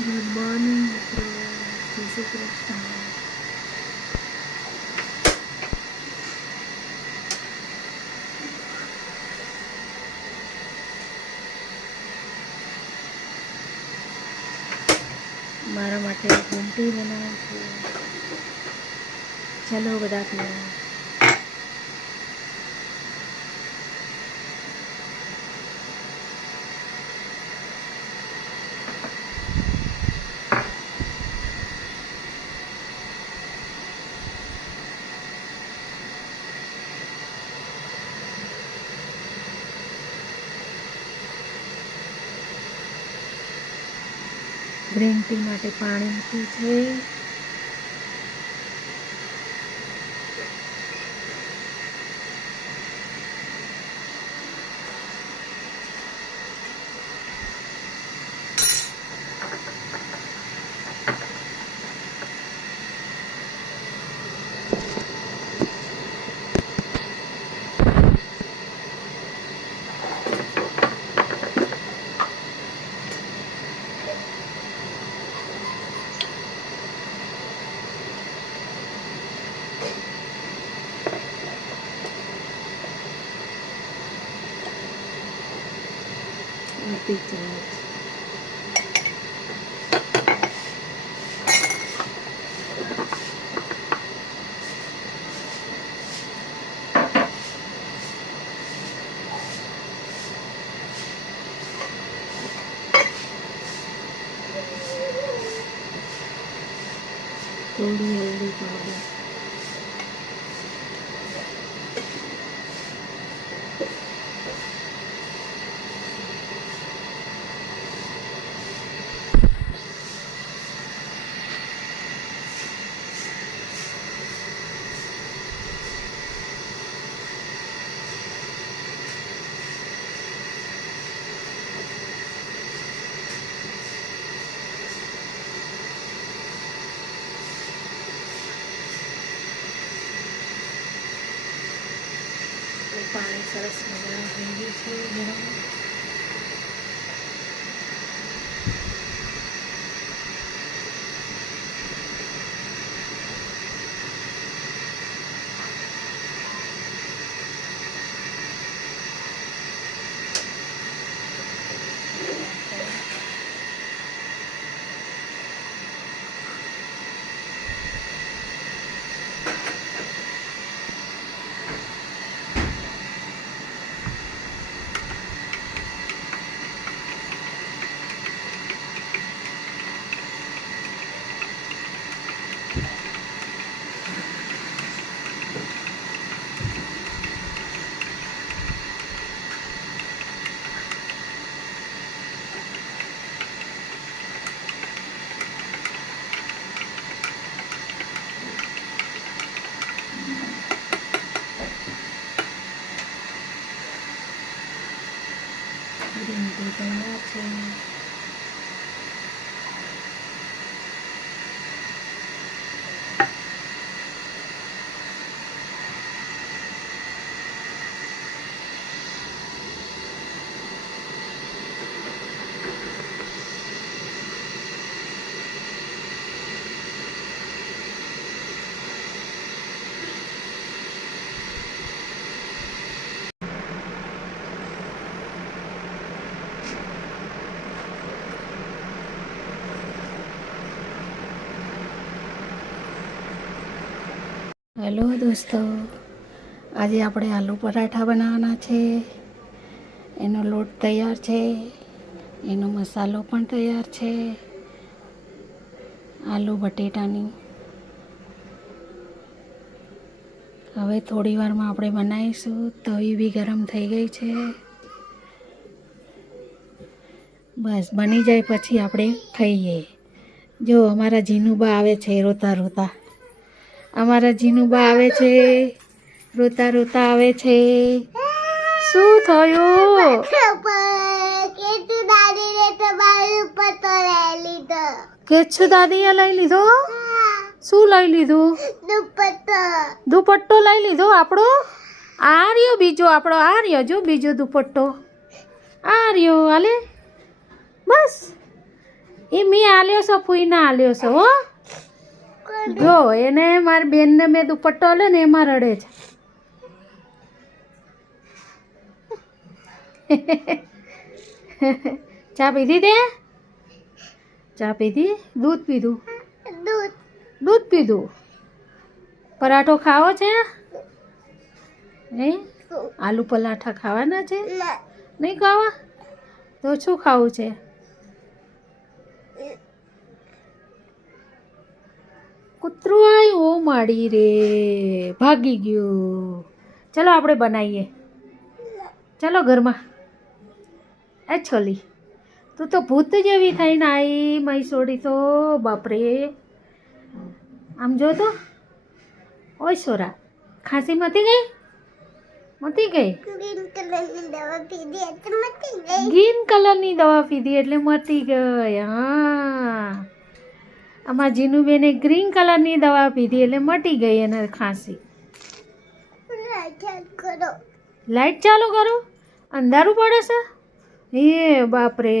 Good morning મિત્રો, જય શ્રી કૃષ્ણ. મારા માટે ઘંટી બનાવું છું. ચલો બધા પીવા. ગ્રીન ટી માટે પાણી મૂક્યું છે. અડધી ચમચ થોડી હલ્દી પાવડર, પાણી સરસ મજાનું થઈ ગયું છે ગરમ. ગ્રીન ટી તૈયાર છે. હેલો દોસ્તો, આજે આપણે આલુ પરાઠા બનાવવાના છે. એનો લોટ તૈયાર છે, એનો મસાલો પણ તૈયાર છે. આલુ બટેટાની હવે થોડી વારમાં આપણે બનાવીશું. તવી બી ગરમ થઈ ગઈ છે. બસ બની જાય પછી આપણે ખાઈએ. જો અમારા જીનુબા આવે છે રોતા રોતા. અમારા જીનુબા આવે છે, રોતા રોતા આવે છે. શું થયું? કેચ્છુ દાદીએ લઈ લીધો? શું લઈ લીધું? દુપટ્ટો લઈ લીધો આપણો. આ રહ્યો બીજો આપણો, આ રહ્યો જો બીજો દુપટ્ટો. આ રહ્યો હાલે. બસ એ મેં આલ્યો છો ફૂઈને આલ્યો છો હો જો એને મારી બેનને મેં દુપટ્ટો આલ્યો ને એમાં રડે છે ચા પીધી તે ચા પીધી દૂધ પીધું દૂધ પીધું પરાઠો ખાવો છે હે આલુ પરાઠા ખાવાના છે નહીં ખાવા તો શું ખાવું છે કૂતરું આવ્યું ઓ માડી રે ભાગી ગયું ચલો આપણે બનાવીએ ચલો ઘરમાં એ છોલી તું તો ભૂત જેવી થઈને આવી મહીસોડી તો બાપરે આમ જો તો ઓય સોરા ખાંસી મતી ગઈ ગ્રીન કલરની દવા પીધી એટલે મટી ગઈ હા અમારા જીનુબેને ગ્રીન કલરની દવા પીધી એટલે મટી ગઈ એને ખાંસી લાઈટ ચાલુ કરો અંધારું પડે છે એ બાપરે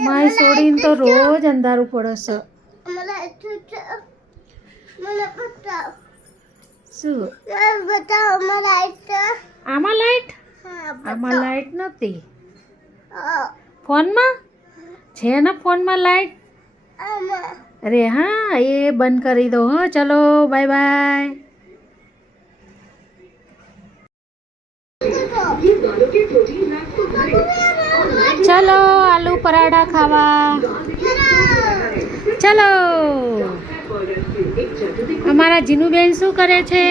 માય છોડીને તો રોજ અંધારું પડે છે શું આમાં લાઈટ નથી ફોનમાં છે ને ફોનમાં લાઈટ અરે હા એ બંધ કરી દો હા ચલો બાય બાય ચલો આલુ પરાઠા ખાવા ચલો અમારા જીનુબેન શું કરે છે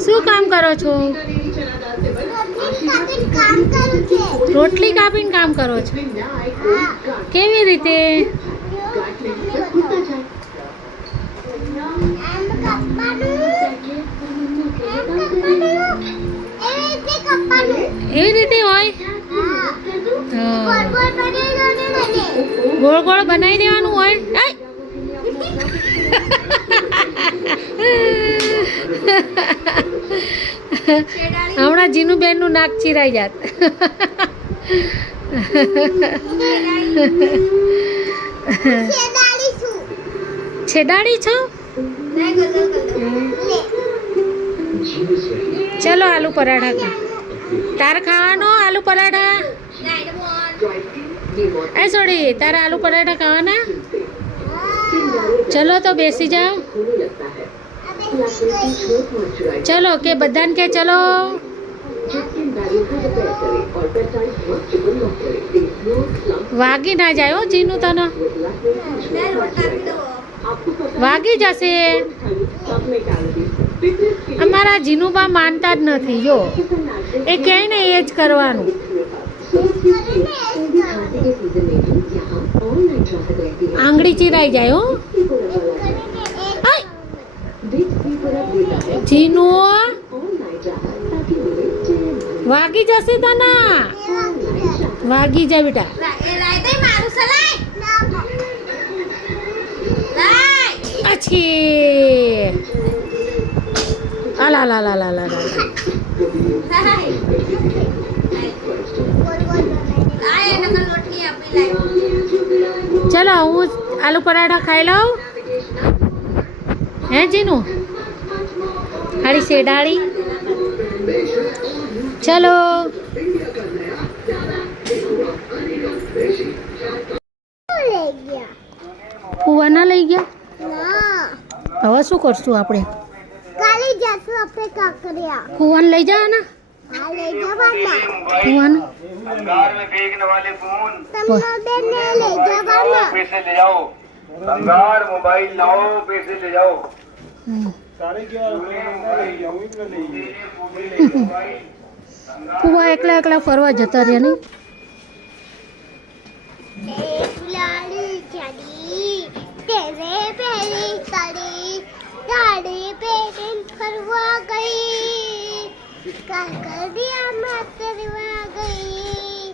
શું કામ કરો છો રોટલી કાપીને કામ કરો છો કેવી રીતે એવી રીતે હોય ગોળ ગોળ બનાવી દેવાનું હોય હમણાં જીનુબેન નું નાક ચીરાઈ જાત છેડાડી છો ચલો આલુ પરાઠા ખા તાર ખાવાનો આલુ પરાઠા એ સોડી તારા આલુ પરાઠા ખાવાના ચલો તો બેસી જાઓ ચલો કે બધાને કે ચલો વાગી ના જાય હો જીનું તને વાગી જશે અમારા જીનુબા માનતા જ નથી જો એ કહે ને એ જ કરવાનું આંગળી ચીરાઈ જાય હો જીનુ વાગી જશે તને વાગી જા બેટા પછી અલા લા લા લા લા ચલો હું આલુ પરાઠા ખાઈ લઉં હે જીનું હાડી શેડાળી ચલો કુવાના લઈ ગયા હવે શું કરશું આપણે કાલે જશું આપણે કાકરિયા કુવાન લઈ જવાના હા લઈ જવાના કુવાન भंगार में फेंकने वाले फोन તમને બેને લઈ જવાના पैसे ले जाओ भंगार मोबाइल लाओ पैसे ले जाओ કુવા એકલા એકલા ફરવા જતા રહ્યા નહીં ફુલાડી ચાડી તેરે પેરી સાડી સાડી પહેરીને ફરવા ગઈ કાકરિયા માં તરવા ગઈ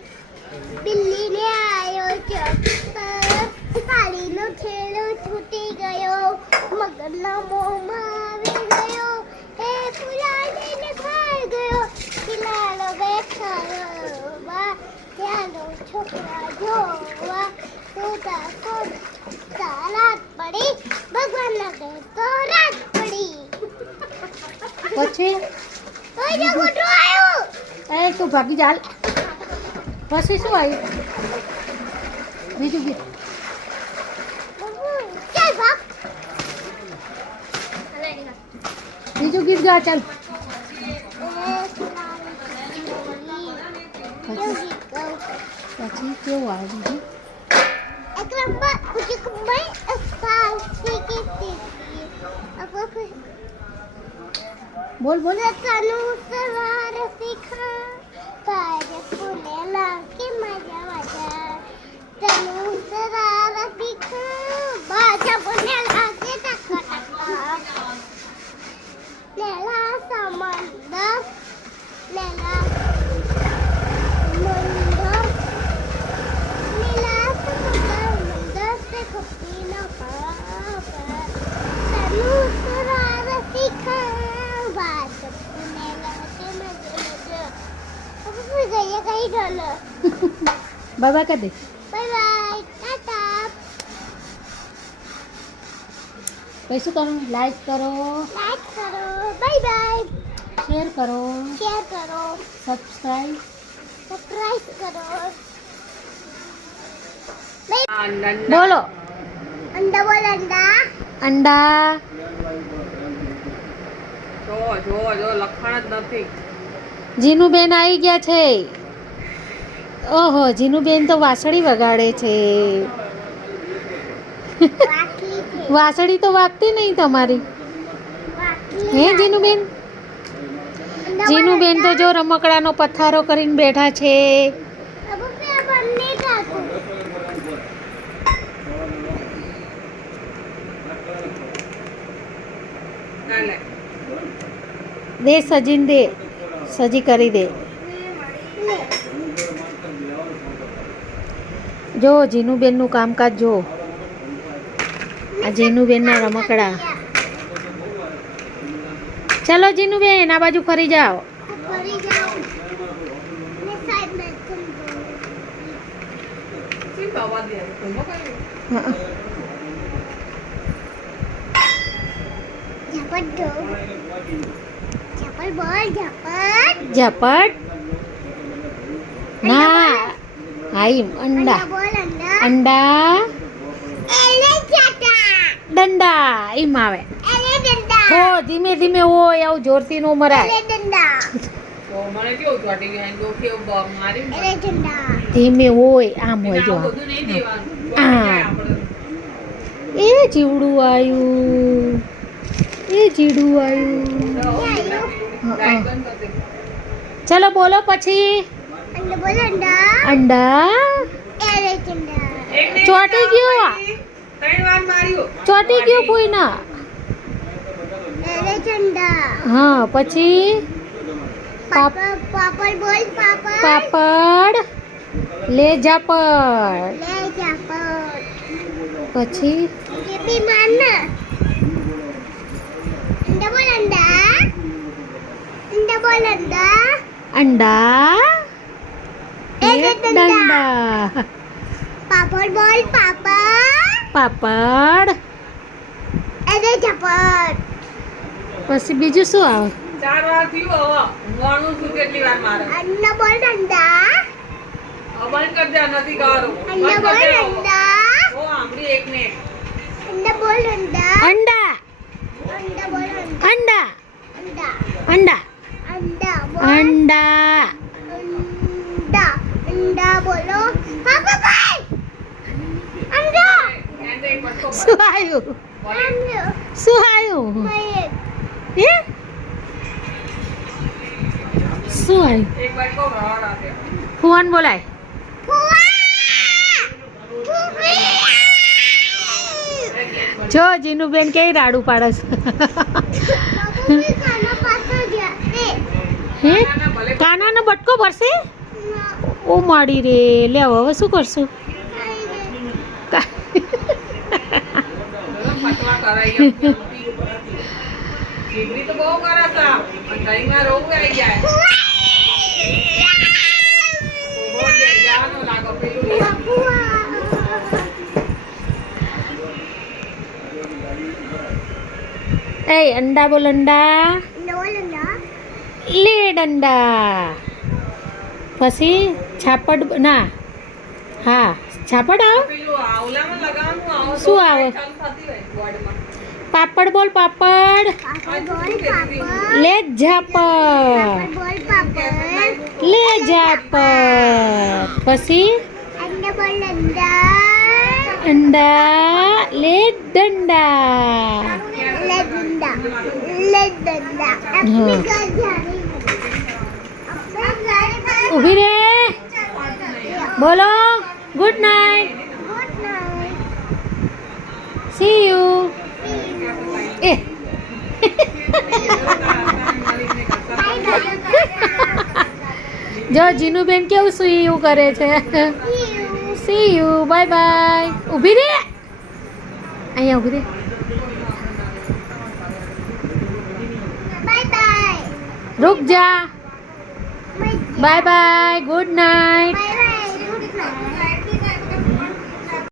બિલ્લીને આયો ચક્કર સાડીનો છેડો છૂટી ગયો મગરના મોંમાં આવી ગયો એ ફુલાડીને ખાઈ ગયો કિનારો બેઠા ત્યાંનો છોકરા જો રાત પડી ભગવાન ના ઘેર તો રાત પડી પછી ઓય જો કૂતરો આવ્યો એ તું ભાગી ચાલ પછી શું આવ્યું બીજું ગીત ચાલ ભાગ બીજું ગીત ગા ચાલ પછી કેવું આવે બીજું બોલ બોલ બાય બાય કરી દે બાય બાય ટાટા પછી શું કરવાનું લાઈક કરો લાઈક કરો બાય બાય શેર કરો શેર કરો સબસ્ક્રાઈબ કરો બોલો અંડા બોલ અંડા અંડા જો લખાણ જ નથી. જીનુબેન આવી ગયા છે. ઓહો જીનુબેન તો વાંસળી વગાડે છે. વાકી છે વાંસળી તો વાગતી નહીં તમારી વાકી હે જીનુબેન? જીનુબેન તો જો રમકડાનો પથારો કરીને બેઠા છે. अब पे बनने का ચાલે. દે સજીને દે સજી કરી દે. જો જીનુબેનનું કામકાજ જો. આ જીનુબેનના રમકડા. ચલો જીનુબેન આ બાજુ ફરી જાઓ. फरी जाओ मैं साइड में तुम શી બાવા દે તમે કઈ હં. झपट दो झपट बोल झपट ઝપટ ના હાઈ અંડા अंडा बोल अंडा અંડા एले चाटा દંડા એમ આવે. एले डंडा હો ધીમે ધીમે હોય આવું જોરથી નો મરાય. एले डंडा તો મને કેવું ચોટી ગયું જો કેવું બગ મારી एले डंडा ધીમે હોય આમ હોય જો. બધું નહીં દેવાનું આ. ચોટી જાય આપણે. એ જીવડું આવ્યું એ જીવડું આવ્યું. લાઈટ બંધ કરી દે. ચલો બોલો પછી. अंडा बोल अंडा અંડા एले डंडा એક ને ચોટી ગયું આ. 3 વાર માર્યું. ચોટી ગયું કોઈના. एले डंडा હા પછી પાપ पापा पापड़ बोल पापा પાપડ લે ઝાપડ. ले झपट પછી ये भी मारना अंडा बोल अंडा अंडा बोल अंडा અંડા એ લે દંડા. દંડા. पापड़ बोल पापा પાપડ एले झपट પછી બીજું શું આવે? 4 વાર થયું હવે મોણું છું કેટલી વાર મારે अंडा बोल अंडा હવે બંધ કરી દે નથી ગારું अंडा બંધ કરી बोल દે अंडा ઓ આંબડી એક ને अंडा बोल अंडा અંડા अंडा बोल अंडा અંડા अंडा અંડા अंडा बोल અંડા. अंडा अंडा बोलो पापा बोल अंडा એને એક બટકો શું આવ્યું? अंडा શું આવ્યું? मैं હે શું આવ્યું? એક બટકો રવાડ આપે ફોન બોલાય. फुआ જો જીનુબેન કેવી રાડું પાડે છે. बाबू भी खाना पास हो गया હે કાનાનો બટકો ભરશે? ઓ માડી રે લે હવે શું કરશું? કા- ફટવા કરાઈ ગયા જીગરી તો બહુ કરે છે પણ દહીંમાં રોગ આવી જાય ઉભો થઈ જવાનો લાગો પેલું એ અંડા બોલ અંડા. લોલના લે દંડા. પછી છાપડ ના હા છાપડ આવો. પેલું આવલામાં લગાવવાનું આવો શું તો આવે? ચાલુ થતી હોય બોર્ડમાં. પાપડ બોલ પાપડ. પાપડ બોલ પાપડ લે ઝાપડ. બોલ પાપડ લે ઝાપડ. પછી અંડા બોલ અંડા અંડા લે દંડા. લેદંડા લેદંડા આપણી ગાડી ઊભી રે. બોલો good night. Good night see you. એ જો જીનુબેન કેવું સી યુ કરે છે. See you bye bye. ઊભી રે. અહીંયા ઊભી રે. બાય બાય રૂક જા. Bye bye good night. Bye bye good night